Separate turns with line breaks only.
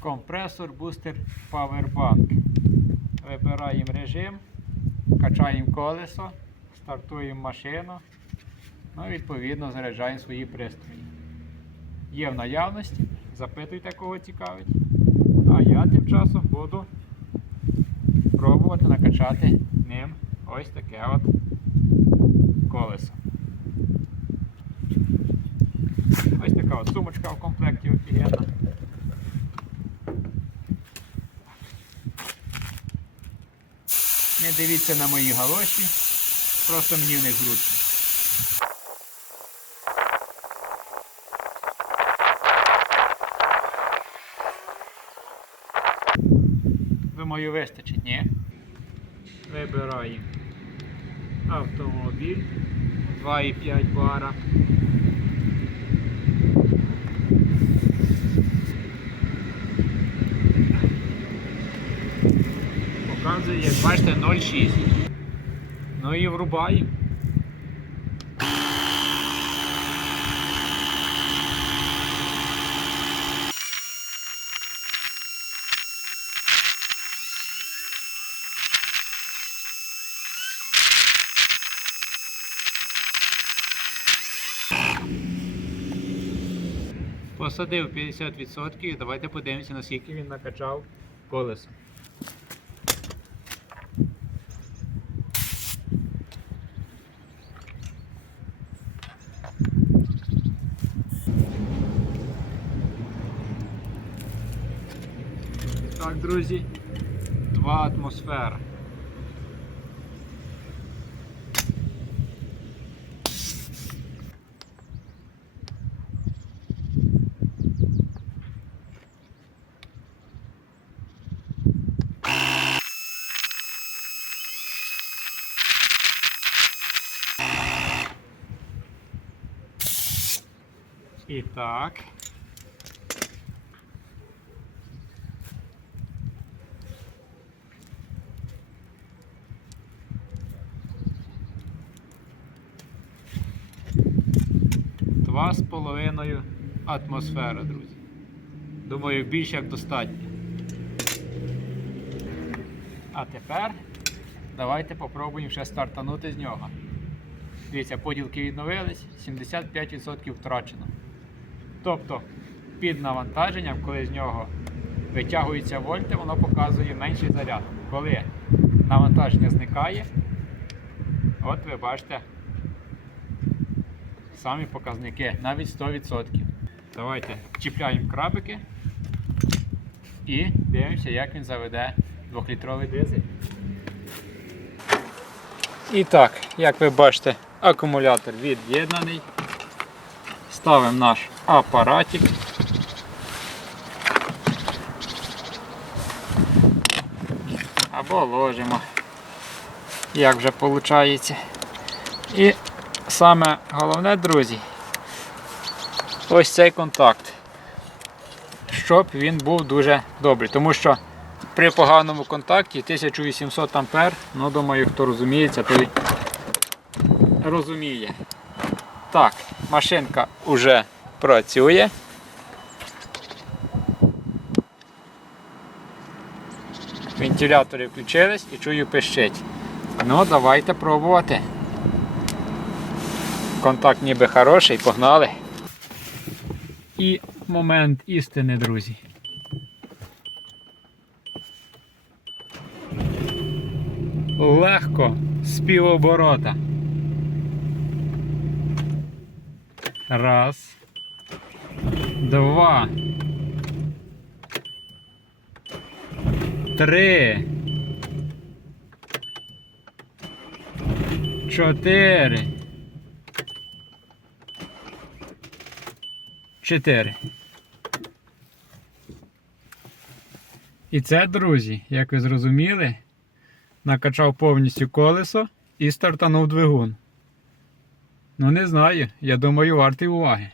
компресор, бустер, павербанк. Вибираємо режим, качаємо колесо, стартуємо машину. Ну, і відповідно заряджаємо свої пристрої. Є в наявності, запитуйте, кого цікавить. А я тим часом буду пробувати накачати ним ось таке от колесо. Ось така от сумочка в комплекті офігенна. Не дивіться на мої галоші, просто мені в них зручно. Думаю, вистачить, ні? Вибираємо автомобіль 2,5 бара. Показує, як бачите, 0,6. Ну і врубаємо. Посадив 50% і давайте подивимося, наскільки він накачав колесо. Так, друзі, два атмосфера. І так. Два з половиною атмосфера, друзі. Думаю, більше як достатньо. А тепер давайте попробуємо ще стартанути з нього. Дивіться, поділки відновились, 75% втрачено. Тобто під навантаженням, коли з нього витягуються вольти, воно показує менший заряд. Коли навантаження зникає, от ви бачите самі показники, навіть 100%. Давайте чіпляємо крабики і дивимося, як він заведе 2-літровий дизель. І так, як ви бачите, акумулятор від'єднаний. Ставимо наш апаратик. Або ложимо, як вже виходить. І саме головне, друзі, ось цей контакт. Щоб він був дуже добрий. Тому що при поганому контакті 1800 ампер, ну думаю, хто розуміється, той розуміє. Так, машинка вже працює. Вентилятори включились і чую пищить. Ну, давайте пробувати. Контакт ніби хороший, погнали. І момент істини, друзі. Легко з півоборота. Раз. Два. Три. Чотири. Чотири. І це, друзі, як ви зрозуміли, накачав повністю колесо і стартанув двигун. Ну не знаю, я думаю, вартий уваги.